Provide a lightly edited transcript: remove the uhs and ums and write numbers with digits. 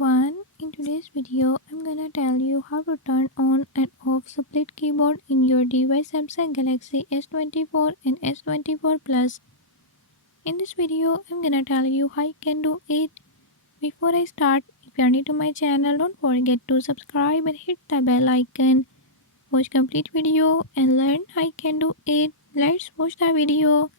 everyone, in today's video I'm gonna tell you how to turn on and off split keyboard in your device Samsung Galaxy S24 and S24 Plus. In this video I'm gonna tell you how you can do it. Before I start, if you are new to my channel, don't forget to subscribe and hit the bell icon. Watch complete video and learn how you can do it. Let's watch the video.